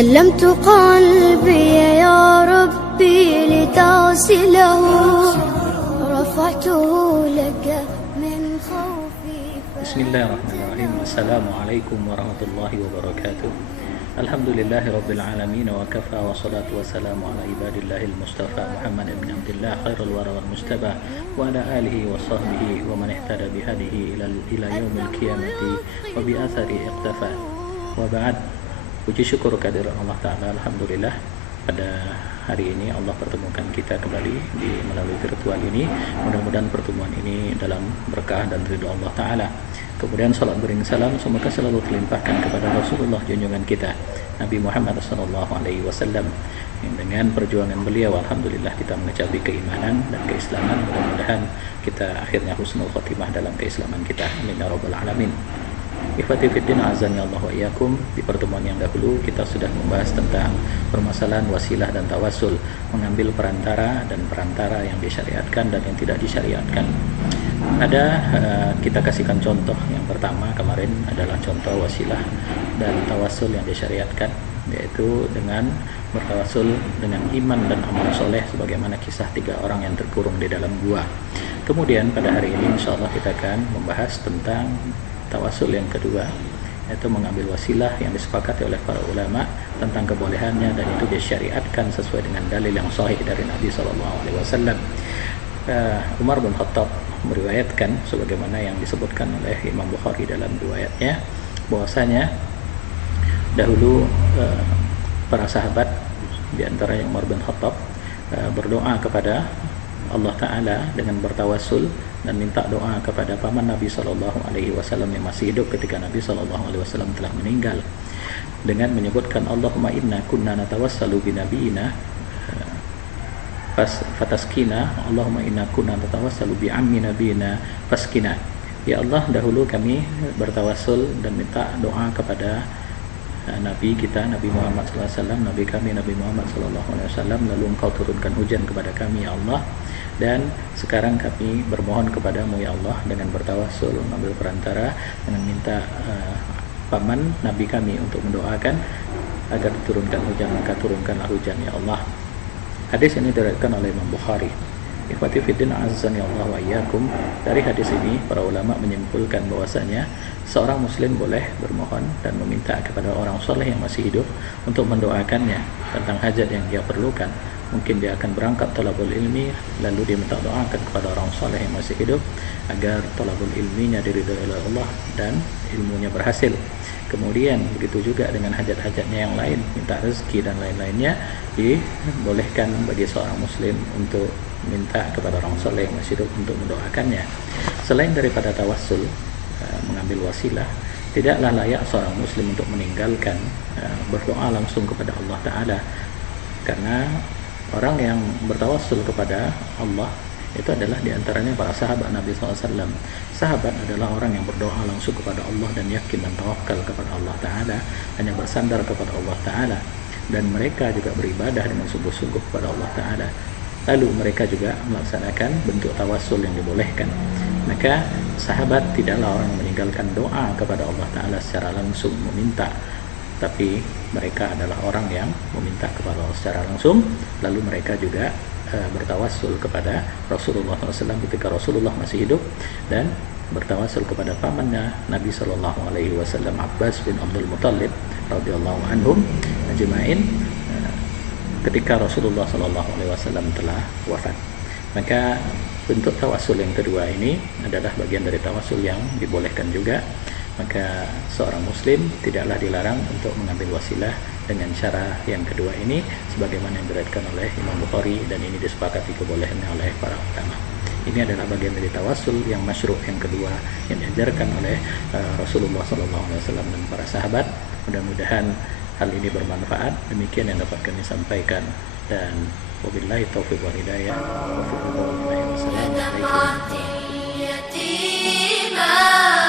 سلمت قلبي يا ربي لتغسله رفعته لك من خوفي. بسم الله الرحمن الرحيم. السلام عليكم ورحمة الله وبركاته. الحمد لله رب العالمين وكفى والصلاة والسلام على عباد الله المصطفى محمد بن عبد الله خير الورى والمجتبى وعلى آله وصحبه ومن اهتدى بهديه إلى يوم القيامة وبأثره اقتفى. وبعد, puji syukur kehadirat Allah Ta'ala. Alhamdulillah, pada hari ini Allah pertemukan kita kembali melalui virtual ini. Mudah-mudahan pertemuan ini dalam berkah dan ridha Allah Ta'ala. Kemudian salat bering salam semoga selalu terlimpahkan kepada Rasulullah junjungan kita Nabi Muhammad SAW. Dengan perjuangan beliau, alhamdulillah kita mencapai keimanan dan keislaman. Mudah-mudahan kita akhirnya husnul khotimah dalam keislaman kita. Amin ya rabbal alamin. Ikhwati fiddin, azani Allah wa iyyakum. Di pertemuan yang dahulu kita sudah membahas tentang permasalahan wasilah dan tawassul, mengambil perantara dan perantara yang disyariatkan dan yang tidak disyariatkan. Ada kita kasihkan contoh. Yang pertama kemarin adalah contoh wasilah dan tawassul yang disyariatkan, yaitu dengan bertawassul dengan iman dan amal soleh, sebagaimana kisah 3 orang yang terkurung di dalam gua. Kemudian pada hari ini insyaallah kita akan membahas tentang tawassul yang kedua, yaitu mengambil wasilah yang disepakati oleh para ulama tentang kebolehannya dan itu disyariatkan sesuai dengan dalil yang sahih dari Nabi SAW. Umar bin Khattab meriwayatkan sebagaimana yang disebutkan oleh Imam Bukhari dalam riwayatnya, bahwasanya dahulu para sahabat, di antaranya Umar bin Khattab, berdoa kepada Allah Ta'ala dengan bertawassul dan minta doa kepada paman Nabi SAW yang masih hidup ketika Nabi SAW telah meninggal, dengan menyebutkan Allahumma inna kunna natawassalu binabiyina fataskina, Allahumma inna kunna natawassalu bi ammi nabiyina faskina. Ya Allah, dahulu kami bertawassul dan minta doa kepada Nabi kita, Nabi Muhammad SAW, Nabi kami, Nabi Muhammad SAW, lalu Engkau turunkan hujan kepada kami, ya Allah. Dan sekarang kami bermohon kepadamu, ya Allah, dengan bertawassul, mengambil perantara, dengan minta paman Nabi kami untuk mendoakan agar diturunkan hujan, maka turunkanlah hujan, ya Allah. Hadis ini diriwayatkan oleh Imam Bukhari. Ikhwati fiddin, azzani Allah wa iyyakum. Dari hadis ini para ulama menyimpulkan bahwasanya seorang muslim boleh bermohon dan meminta kepada orang soleh yang masih hidup untuk mendoakannya tentang hajat yang dia perlukan. Mungkin dia akan berangkat thalabul ilmi, lalu dia minta doakan kepada orang soleh yang masih hidup agar thalabul ilminya diridhoi oleh Allah dan ilmunya berhasil. Kemudian begitu juga dengan hajat-hajatnya yang lain, minta rezeki dan lain-lainnya, dibolehkan bagi seorang muslim untuk minta kepada orang soleh yang masih hidup untuk mendoakannya. Selain daripada tawassul, mengambil wasilah, tidaklah layak seorang muslim untuk meninggalkan berdoa langsung kepada Allah Ta'ala, karena orang yang bertawassul kepada Allah itu adalah diantaranya para sahabat Nabi SAW. Sahabat adalah orang yang berdoa langsung kepada Allah dan yakin dan tawakal kepada Allah Ta'ala, hanya bersandar kepada Allah Ta'ala, dan mereka juga beribadah dengan sungguh-sungguh kepada Allah Ta'ala. Lalu mereka juga melaksanakan bentuk tawassul yang dibolehkan. Maka sahabat tidaklah orang yang meninggalkan doa kepada Allah Ta'ala secara langsung meminta, tapi mereka adalah orang yang meminta kepada Allah secara langsung. Lalu mereka juga bertawassul kepada Rasulullah SAW ketika Rasulullah masih hidup, dan bertawassul kepada pamannya Nabi SAW, Abbas bin Abdul Muttalib radhiyallahu anhum ajma'in, ketika Rasulullah SAW telah wafat. Maka bentuk tawassul yang kedua ini adalah bagian dari tawassul yang dibolehkan juga. Maka seorang muslim tidaklah dilarang untuk mengambil wasilah dengan cara yang kedua ini, sebagaimana yang diriwayatkan oleh Imam Bukhari, dan ini disepakati kebolehannya oleh para ulama. Ini adalah bagian dari tawassul yang masyru' yang kedua yang diajarkan oleh Rasulullah SAW dan para sahabat. Mudah-mudahan hal ini bermanfaat. Demikian yang dapat kami sampaikan, dan wabillahi taufiq wal hidayah. Wassalamualaikum warahmatullahi wabarakatuh.